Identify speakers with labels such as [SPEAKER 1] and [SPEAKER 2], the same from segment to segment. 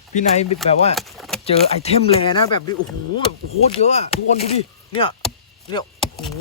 [SPEAKER 1] พี่นายแบบว่าเจอไอเทมเลยนะแบบนี้โอ้โหแบบโคตรเยอะอะทุกคนดูดิเนี่ยโอ้โห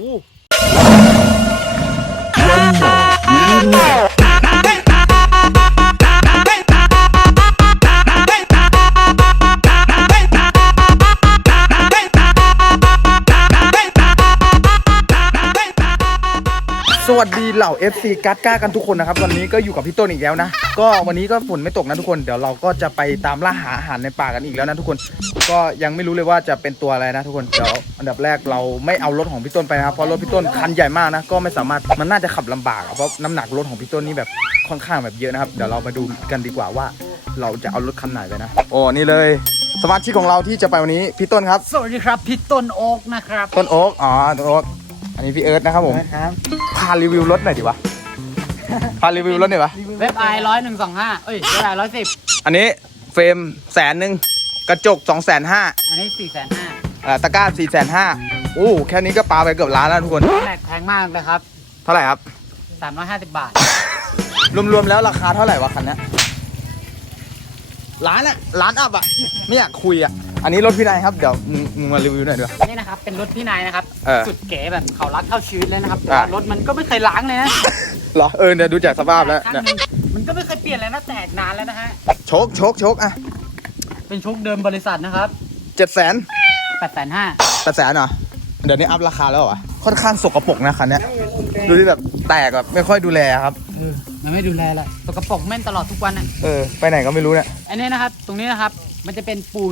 [SPEAKER 1] สวัสดีเหล่า FC กัดก้ากันทุกคนนะครับวันนี้ก็อยู่กับพี่ต้นอีกแล้วนะก็วันนี้ก็ฝนไม่ตกนะทุกคนเดี๋ยวเราก็จะไปตามล่าหาอาหารในป่ากันอีกแล้วนะทุกคนก็ยังไม่รู้เลยว่าจะเป็นตัวอะไรนะทุกคนเดี๋ยวอันดับแรกเราไม่เอารถของพี่ต้นไปนะครับเพราะรถพี่ต้นคันใหญ่มากนะก็ไม่สามารถมันน่าจะขับลำบากเพราะน้ำหนักรถของพี่ต้นนี่แบบค่อนข้างแบบเยอะนะครับเดี๋ยวเรามาดูกันดีกว่าว่าเราจะเอารถคันไหนไปนะโอ้นี่เลยสมาชิกของเราที่จะไปวันนี้พี่ต้นครับ
[SPEAKER 2] สวัสดีครับพี่ต้นโอ๊กนะครับ
[SPEAKER 1] ต้นโอ๊กอ๋อต้นโอ๊กอันนี้พี่เอิร์ธนะครับผม
[SPEAKER 2] ครับ
[SPEAKER 1] พารีวิวรถหน่อยดิวะพารีวิวรถหน่อยวะ
[SPEAKER 2] เว็บไอ10125เอ้ยเว็บไอ110
[SPEAKER 1] อันนี้เฟรม100,000กระจก250,000
[SPEAKER 2] อันนี้450,000
[SPEAKER 1] ตะกร้า450,000โอ้แค่นี้ก็ปาไปเกือบล้านแล้วทุกคน
[SPEAKER 2] แพงมากเลยครับ
[SPEAKER 1] เท่าไหร่ครับ
[SPEAKER 2] 350 บาท
[SPEAKER 1] รวมๆแล้วราคาเท่าไหร่วะคันนี้ล้านอะล้านอัพอะไม่อยากคุยอะอันนี้รถพี่นายครับเดี๋ยวมึงมารีวิวหน่อยด้วย
[SPEAKER 2] นี่นะครับเป็นรถพี่นายนะครับ
[SPEAKER 1] เออ
[SPEAKER 2] สุดเก๋แบบเขารักเข้าชีวิตเลยนะครับ
[SPEAKER 1] อ่ะ
[SPEAKER 2] รถมันก็ไม่เคยล้างเลยนะ
[SPEAKER 1] เหรอเดี๋ยวดูจากสภาพแล้ว
[SPEAKER 2] ครั้งหนึ่งมันก็ไม่เคยเปลี่ยนเลยนะแตกนานแล้วนะฮะ
[SPEAKER 1] โชคอะ
[SPEAKER 2] เป็นโชคเดิมบริษัทนะครับ
[SPEAKER 1] 700,000
[SPEAKER 2] 850,000
[SPEAKER 1] 800,000เหรอเดี๋ยวนี้อัพราคาแล้วเหรอค่อนข้างสกปรกนะคันนี้ดูที่แบบแตกแบบไม่ค่อยดูแลครับ
[SPEAKER 2] มันไม่ดูแลเลยสกปรกแม่นตลอดทุกวันอ่ะ
[SPEAKER 1] ไปไหนก็ไม่รู้เนี่ย
[SPEAKER 2] อันนี้นะครับตรงนี้นะครับมันจะเป็นปูน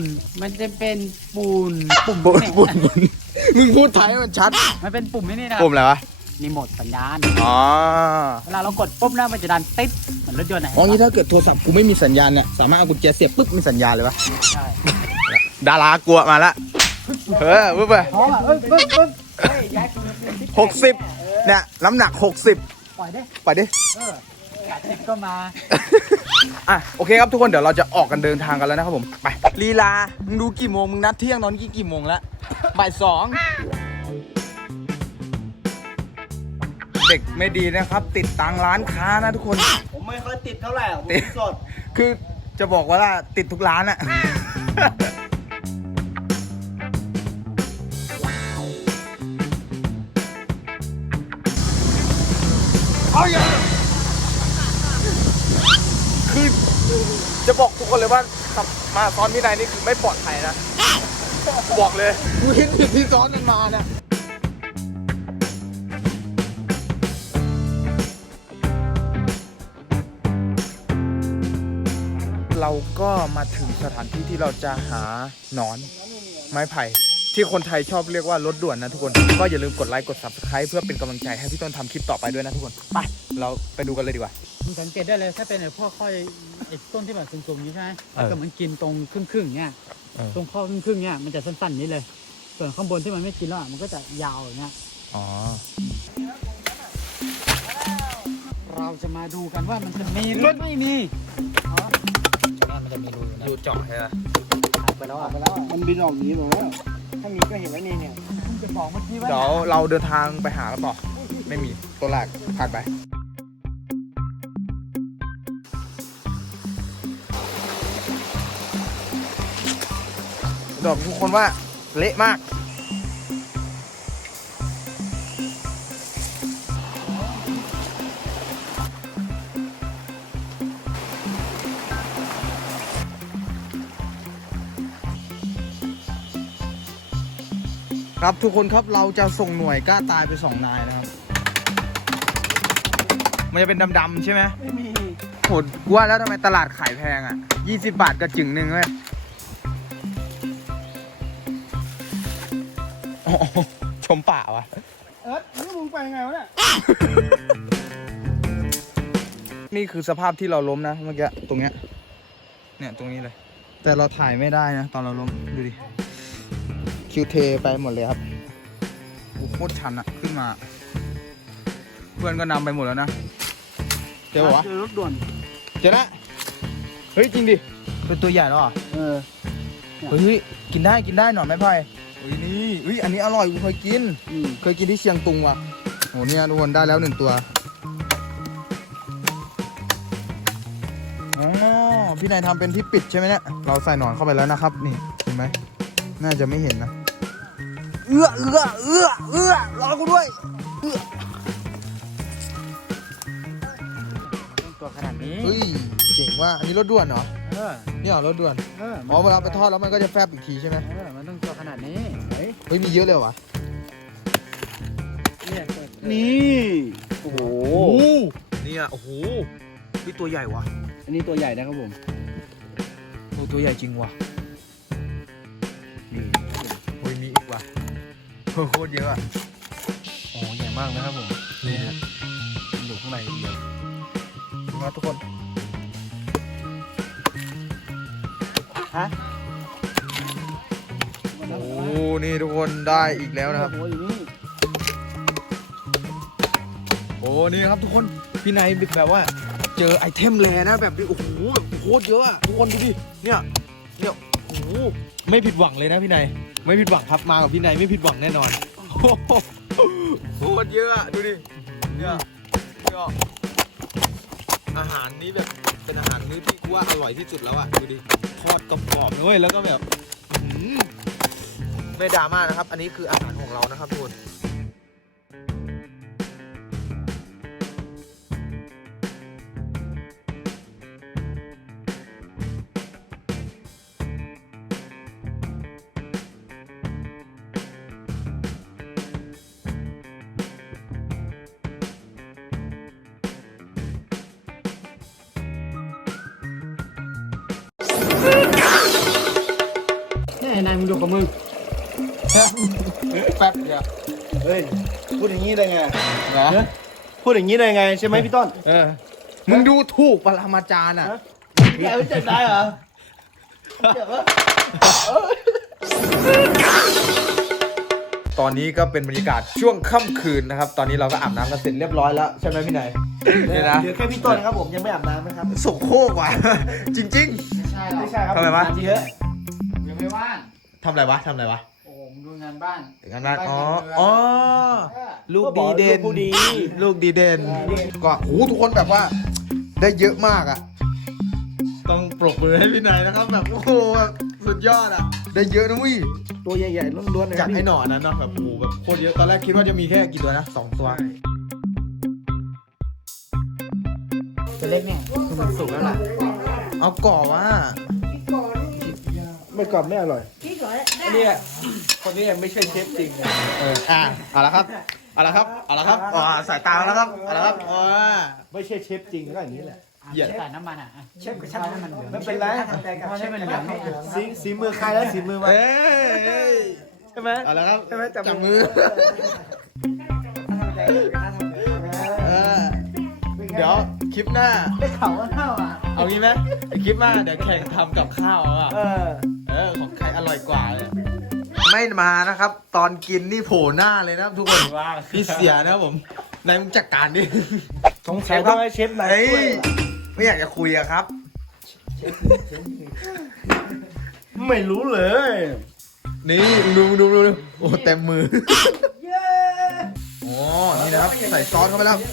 [SPEAKER 2] ปุ่ม
[SPEAKER 1] บุญ
[SPEAKER 2] เนี่ย
[SPEAKER 1] มึงพูดไทยมันชัด
[SPEAKER 2] มันเป็นปุ่มนี่นะครั
[SPEAKER 1] ปุ่มอะไรวะ
[SPEAKER 2] รีโมทสัญญาณ
[SPEAKER 1] อ๋อ
[SPEAKER 2] เวลาเรากดปุ๊บนะมันจะดันติ๊ดเหมือนรถยนต์นะ
[SPEAKER 1] อ๋องี้ถ้าเกิดโทรศัพท์กูไม่มีสัญญาณเนี่ยสามารถเอากุญแจเสียบปุ๊บมีสัญญาณเลยวะ
[SPEAKER 2] ใช่
[SPEAKER 1] ดารากลัวมาละปุ๊บไป
[SPEAKER 2] พร้อมอ่ะปึ๊บเฮ้ยย้ายคุณ
[SPEAKER 1] 60เนี่ยน้ำหนัก60
[SPEAKER 2] ปล่อยดิ
[SPEAKER 1] ไปดิ
[SPEAKER 2] กัดเด็กก็มา
[SPEAKER 1] อ่ะโอเคครับทุกคนเดี๋ยวเราจะออกกันเดินทางกันแล้วนะครับผมไปลีลามึงดูกี่โมงมึงนัดเที่ยงนอนกี่โมงแล้วบ่าย 2เด็กไม่ดีนะครับติดตังร้านค้านะทุกคน
[SPEAKER 3] ผมไม่ค่อยติดเท่าไหร่ผมสด
[SPEAKER 1] คือจะบอกว่าติดทุกร้านอะ เอาอย่างคือจะบอกทุกคนเลยว่าขับมาซ้อนพี่นายนี่คือไม่ปลอดภัยนะ บอกเลยกูเห็นที่ซ้อนมันมาเนี่ยเราก็มาถึงสถานที่ที่เราจะหาหนอนไม้ไผ่ที่คนไทยชอบเรียกว่ารถด่วนนะทุกคนก็อย่าลืมกดไลค์กด Subscribe เพื่อเป็นกำลังใจให้พี่ต้นทำคลิปต่อไปด้วยนะทุกคนไปเราไปดูกันเลยดีกว่า
[SPEAKER 2] มึงสังเกตได้เลยถ้าเป็นไอ้พวกข้อยไอ้ต้นที่แบบสูงๆนี้ใช่ไหมถ้าเกิดมันกินตรงครึ่งๆเนี่ยตรงข้อครึ่งๆเนี่ยมันจะสั้นๆนี้เลย ส่วนข้างบนที่มันไม่กินแล้วมันก็จะยาวอย่างเงี้ย
[SPEAKER 1] อ๋อ
[SPEAKER 2] เราจะมาดูกันว่ามันจะมีหรือไม่มีอ๋อมันจะมีรูนะ
[SPEAKER 1] ดูเจาะใช่ไหม
[SPEAKER 2] ไปแล้วอ่ะ
[SPEAKER 3] มันบินออกหนีหมดแล้วถ้ามีก็เห็นว่านี่เนี่ย
[SPEAKER 2] คุณจะบอกเมื่อกี้ว่า
[SPEAKER 1] เดี๋ยวเราเดินทางไปหากันต่อไม่มีตัวแรกผ่านไปบอกทุกคนว่าเละมากครับทุกคนครับเราจะส่งหน่วยกล้าตายไป2 นายนะครับมันจะเป็นดำๆใช่ไหม
[SPEAKER 3] ไม่มี
[SPEAKER 1] โหดกว่าแล้วทำไมตลาดขายแพงอ่ะ20 บาทกระจึงหนึ่งเลยอ๋อชมป่าวะ
[SPEAKER 3] นี่มึงไปไงวะเนี่ย
[SPEAKER 1] นี่คือสภาพที่เราล้มนะเมื่อกี้ตรงเนี้ยเนี่ยตรงนี้เลย แต่เราถ่ายไม่ได้นะตอนเราล้มดูดิคิวเทไปหมดเลยครับโอ้โหโคตรชันอะขึ้นมา เพื่อนก็นำไปหมดแล้วนะเจอวะ
[SPEAKER 3] เจอรถด่วน
[SPEAKER 1] เจอละเฮ้ยจริงดิเป็นตัวใหญ่แล้วอ่ะ เฮ้ยกินได้หน่อยไม่พ่อยเฮ้ยนี่เฮ้ยอันนี้อร่อยกูเคยกินที่เชียงตุงว่ะโหเนี่ยทุกคนได้แล้ว1 ตัวอ๋อของพี่นายทำเป็นที่ปิดใช่ไหมเนี่ยเราใส่หนอนเข้าไปแล้วนะครับนี่เห็นไหมน่าจะไม่เห็นนะรอกูด้วย
[SPEAKER 2] ตัวขนาดนี้
[SPEAKER 1] เฮ้ยเจ๋งว่าอันนี้รถด่วนเหรอ นี่เหรอรถด่วน
[SPEAKER 2] มัน
[SPEAKER 1] อ๋อเวลาไปทอดแล้วมันก็จะแฟบอีกทีใช่ไหม
[SPEAKER 2] มันต้องตัวขนาดนี้เฮ้ย
[SPEAKER 1] เฮ้ยมีเยอะเลยเหรอวะ
[SPEAKER 2] เนี่ย
[SPEAKER 3] นี่โอ้โห
[SPEAKER 1] เนี่ยโอ้โหนี่ตัวใหญ่ว่ะ
[SPEAKER 3] อันนี้ตัวใหญ่นะครับผม
[SPEAKER 1] ตัวใหญ่จริงว่ะนี่โอ้ยมีอีกว่ะโคตรเยอะอ่ะโอ้ใหญ่มากนะครับผมนี่ฮะมันอยู่ข้างในเดียวนะทุกคน
[SPEAKER 3] ฮะ
[SPEAKER 1] โอ้นี่ทุกคนได้อีกแล้วนะครับ
[SPEAKER 3] โอ้ยนี่
[SPEAKER 1] โอ้นี่ครับทุกคนพี่นายแบบว่าเจอไอเทมแลนะแบบนี้โอ้โหแบบโคตรเยอะอะทุกคนดูดิเนี่ยโอ้โหไม่ผิดหวังเลยนะพี่นายไม่ผิดหวังครับมากับพี่นายไม่ผิดหวังแน่นอนโอ้โหโคตรเยอะอะดูดิเนี่ยอาหารนี้แบบเป็นอาหารมื้อที่กูว่าอร่อยที่สุดแล้วอะดูดิทอดกรอบๆด้วยแล้วก็แบบไม่ดราม่านะครับอันนี้คืออาหารของเรานะครับทุกคน
[SPEAKER 2] นี่นายมึงอยู่กับมึง
[SPEAKER 1] แป๊บเดียว
[SPEAKER 3] เฮ้ยพูดอย่างนี้ได้ไง
[SPEAKER 1] นะ
[SPEAKER 3] พูดอย่างนี้ได้ไงใช่ไหมพี่ต้น
[SPEAKER 1] มึงดูถูกปรมาจารย์อ่ะ
[SPEAKER 3] แกไม่จัดได้เหรอเจ็บปะ
[SPEAKER 1] ตอนนี้ก็เป็นบรรยากาศช่วงค่ำคืนนะครับ ตอนนี้เราก็อาบน้ำกันเสร็จเรียบร้อยแล้วใช่ไหมพี่นายเนี่ยนะ
[SPEAKER 3] เหลือแค่พี่ต้นนะครับผมยังไม่อาบน้ำนะครับ
[SPEAKER 1] สกโคกว่ะ จริง
[SPEAKER 2] ไม่ใช่หรอก
[SPEAKER 3] ไม่ใช่ครับ
[SPEAKER 1] ทำไมวะ
[SPEAKER 3] งานเยอะ
[SPEAKER 2] ยังไม่ว่าง
[SPEAKER 1] ๆทำอะไรวะ
[SPEAKER 2] โอ้โหมึงดูงานบ้าน
[SPEAKER 1] งานบ้านอ๋อลูกดีเด่น
[SPEAKER 3] ลูกดี
[SPEAKER 1] ลูกดีเด่นก็โอ้โหทุกคนแบบว่า ได้เยอะมากอ่ะต้องปรบมือให้พี่นายนะครับแบบโอ้โหแบบสุดยอดอ่ะได้เยอะนะวิ
[SPEAKER 3] ตัวใหญ่ๆล้วนๆเลย
[SPEAKER 1] จากไอ้หนอนนั้นเนาะแบบโอ้โหแบบโคตรเยอะตอนแรกคิดว่าจะมีแค่กี่ตัวนะ2 ตัว
[SPEAKER 2] ตัวเล็กเนี่ยคือมันสุกแล้วล่ะ
[SPEAKER 1] เอาก่อว่า
[SPEAKER 3] ไม่กรอบไม่อร่อยอันนี้คนนี้ยังไม่ใช่เชฟจริงนะ
[SPEAKER 1] เอาละครับสายตาแล้วครับเอาละครับอ๋อ
[SPEAKER 3] ไม่ใช่เชฟจริงก็อย่างนี้แหละ
[SPEAKER 1] เหยียด
[SPEAKER 2] ใส่น้ำมันอ่ะเชฟกับชาให้มันเหลือง
[SPEAKER 3] ไม่เป็นไร
[SPEAKER 2] พอให้มันเหลืองไม่เหลือง
[SPEAKER 3] สีมือใครแล้วสีมือมัน
[SPEAKER 1] เอ้ย
[SPEAKER 3] ใช่ไหม
[SPEAKER 1] เอาละครับ
[SPEAKER 3] ใช่ไหมจับ
[SPEAKER 1] มือเออเดี๋ยวคลิปหน้า
[SPEAKER 2] ได้ข่าวว่าเท่าอ่ะ
[SPEAKER 1] เอางี้ไหมคลิปหน้าเดี๋ยวแข่งทำกับข้าวอ่ะ ของใครอร่อยกว่าเลยไม่มานะครับ ตอนกินนี่โผล่หน้าเลยนะทุกคนพี่เสียนะครับผมนายมึงจัดการดิ
[SPEAKER 3] สงสัยต้องให้เชฟไหน
[SPEAKER 1] เอ้
[SPEAKER 3] ช่วย
[SPEAKER 1] ยไม่อยากจะคุยอะครับ
[SPEAKER 3] ไม่รู้เลย
[SPEAKER 1] นี่ดูโอ้เต็มมือโอ้นี่นะครับใส่ซอสเข้าไปแล้ว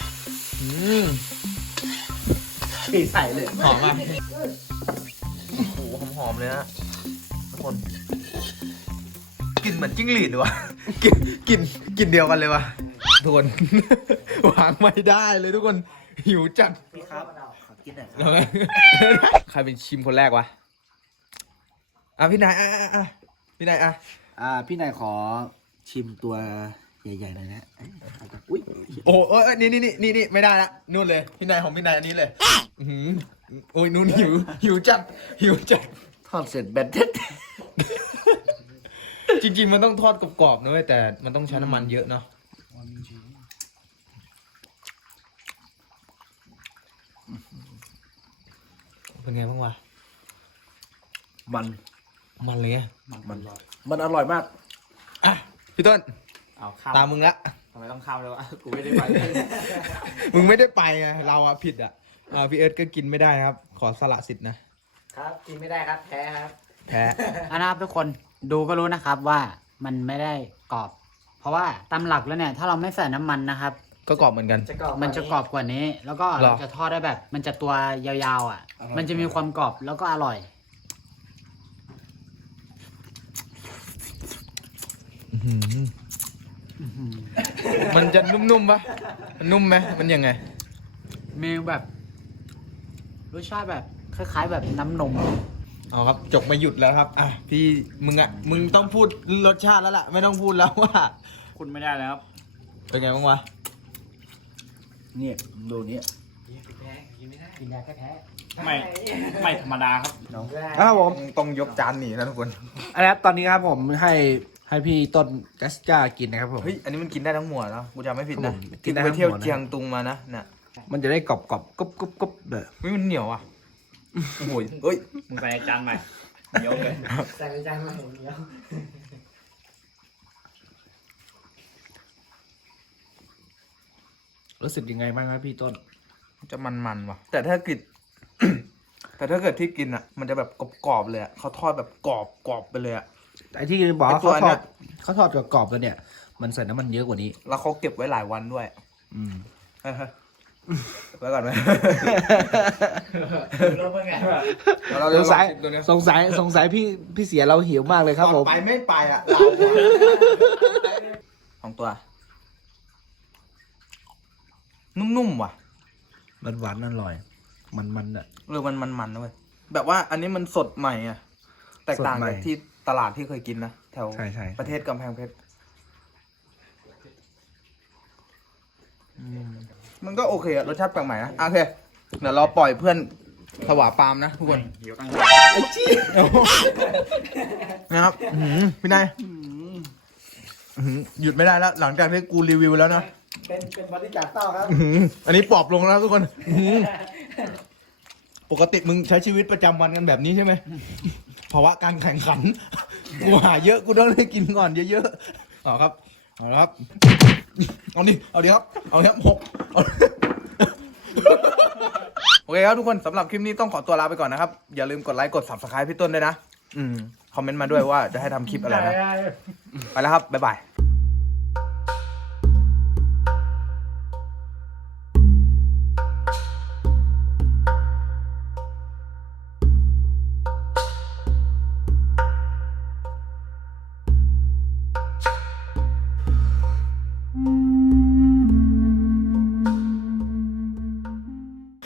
[SPEAKER 3] ใส่เลย
[SPEAKER 1] หอมอ่ะโอ้โหหอมเลยนะทุกคนกลิ่นเหมือนจิ้งหรีดเลยวะกลิ่นเดียวกันเลยวะทุกคน วางไม่ได้เลยทุกคนหิวจัด
[SPEAKER 3] พี่ครับขอกินหน่อย
[SPEAKER 1] ใครเป็นชิมคนแรกวะพี่นายพี่นาย
[SPEAKER 3] พี่นายขอชิมตัวใหญ่ๆหน่อยนะอุ้ย
[SPEAKER 1] โอ้นี่ไม่ได้ละนู่นเลยพี่นายของพี่นายอันนี้เลยโอ้ยนู่นหิวจัด
[SPEAKER 3] ทอดเสร็จแบนเท็ด
[SPEAKER 1] จริงๆมันต้องทอดกรอบๆนะเว้ยแต่มันต้องใช้น้ำมันเยอะเนาะเป็นไงบ้างวะมันเลยอะ
[SPEAKER 3] มันอร่อยมาก
[SPEAKER 1] อ่ะพี่ต้น
[SPEAKER 2] เอาข้าว
[SPEAKER 1] ตามมึงละ
[SPEAKER 2] ทำไมต้องข้าวเลยวะกูไม่ได้ไป
[SPEAKER 1] มึงไม่ได้ไปไงเราอะผิดอะพี่เอิร์ธก็กินไม่ได้นะครับ ขอสละสิทธิ์นะครับ
[SPEAKER 2] กินไม่ได้ครับแพ้ครับ
[SPEAKER 1] แพ้
[SPEAKER 2] นะครับทุกคนดูก็รู้นะครับว่ามันไม่ได้กรอบ เพราะว่าตามหลักแล้วเนี่ยถ้าเราไม่ใส่น้ำมันนะครับ
[SPEAKER 1] ก็กรอบเหมือนกัน
[SPEAKER 2] มันจะกรอบกว่านี้ แล้วก็
[SPEAKER 1] หรอ
[SPEAKER 2] เราจะทอดได้แบบ มันจะตัวยาวๆอ่ะ มันจะมีความกรอบแล้วก็อร่อย
[SPEAKER 1] มันจะนุ่มๆปะมันนุ่มไหมมันยังไง
[SPEAKER 2] มีแบบรสชาติแบบคล้ายๆแบบน้ำนม
[SPEAKER 1] เอาครับจบมาหยุดแล้วครับ อ่ะพี่มึงต้องพูดรสชาติแล้วล่ะ ไม่ต้องพูดแล้วว่า
[SPEAKER 3] คุณไม่ได้แล้วครับ
[SPEAKER 1] เป็นไงบ้างวะ
[SPEAKER 3] เนี่ยดูนี่
[SPEAKER 2] กินยาแท้
[SPEAKER 3] ไม่ธรรมดาครับ
[SPEAKER 1] ครับผมต้องยกจานหนีนะทุกคน
[SPEAKER 3] อันนี้ตอนนี้ครับผมให้พี่ต้นกัสกากินนะครับผม
[SPEAKER 1] เฮ้ย อันนี้มันกินได้ทั้งหมวดนะกูจำไม่ผิด
[SPEAKER 3] ครั
[SPEAKER 1] นะ
[SPEAKER 3] บผมกิ
[SPEAKER 1] ที่
[SPEAKER 3] นได้
[SPEAKER 1] ไป
[SPEAKER 3] ทั้งหมวด
[SPEAKER 1] เที่ยวเชียงตุงมานะน่ะ
[SPEAKER 3] มันจะได้กรอบกรอบกรุบกรุบกรุบเลย
[SPEAKER 1] เฮ้ยมันเหนียวอ่ะ โอ้โหเอ้ย
[SPEAKER 4] มึงใส่จานใหม่เดี๋ยวเลย
[SPEAKER 2] ๆใส่ในจานมาเห็นเดียว
[SPEAKER 3] รู้สึกยังไงบ้างครับพี่ต้น
[SPEAKER 1] จะมันๆว่ะ แต่ถ้ากิน แต่ถ้าเกิดที่กินอ่ะ มันจะแบบกรอบๆเลยอ่ะเขาทอดแบบกรอบไปเลยอ่ะ
[SPEAKER 3] ไอ้ที่บอกว่า
[SPEAKER 1] ไอ้ตัวเนี่ย
[SPEAKER 3] เขาทอดกรอบๆกันเนี่ย มันใส่น้ำมันเยอะกว่านี้
[SPEAKER 1] แล้วเขาเก็บไว้หลายวันด้วย
[SPEAKER 3] อืม
[SPEAKER 1] เออไว้ก่อนไหม
[SPEAKER 4] รู้เป็นไง
[SPEAKER 1] เรา
[SPEAKER 3] สงสัย
[SPEAKER 1] ลอชิมตัวเนี้ย
[SPEAKER 3] สงสัยพี่เสียเราหิวมากเลยครับผม
[SPEAKER 1] ไปไม่ไปอ่ะของตัว นุ่มๆว่ะ
[SPEAKER 3] มันหวานอร่อย มันอ่ะ
[SPEAKER 1] หรือมันนะเว้ยแบบว่าอันนี้มันสดใหม่อ่ะแตกต่าง
[SPEAKER 3] สดใหม่
[SPEAKER 1] จากที่ตลาดที่เคยกินนะแถว
[SPEAKER 3] ใช่
[SPEAKER 1] ประเทศกำแพงเพชรมันก็โอเคอะรสชาติแปลกใหม่นะโอเคเดี๋ยวเราปล่อยเพื่อนถวาปาล์มนะทุกคน
[SPEAKER 4] เดี๋ยวตั้ง
[SPEAKER 1] นะครับพี่นายหยุดไม่ได้แล้ว หลังจากที่กูรีวิวแล้วนะ
[SPEAKER 2] เป็นบริการเต้าครับ
[SPEAKER 1] อันนี้ปอบลงแล้วทุกคน ปกติมึงใช้ชีวิตประจำวันกันแบบนี้ใช่ไหมภาวะการแข่งขัน กูหาเยอะกูต้องได้กินก่อนเยอะๆเอาครับเอาละครับ เอาดิเอาดิครับ เอาครับหกเอาโอเคครับทุกคนสำหรับคลิปนี้ต้องขอตัวลาไปก่อนนะครับ อย่าลืมกดไลค์กด subscribe พี่ต้นด้วยนะ คอมเมนต์มาด้วยว่าจะให้ทำคลิปอะไรนะ ไปแล้วครับ บ๊ายบาย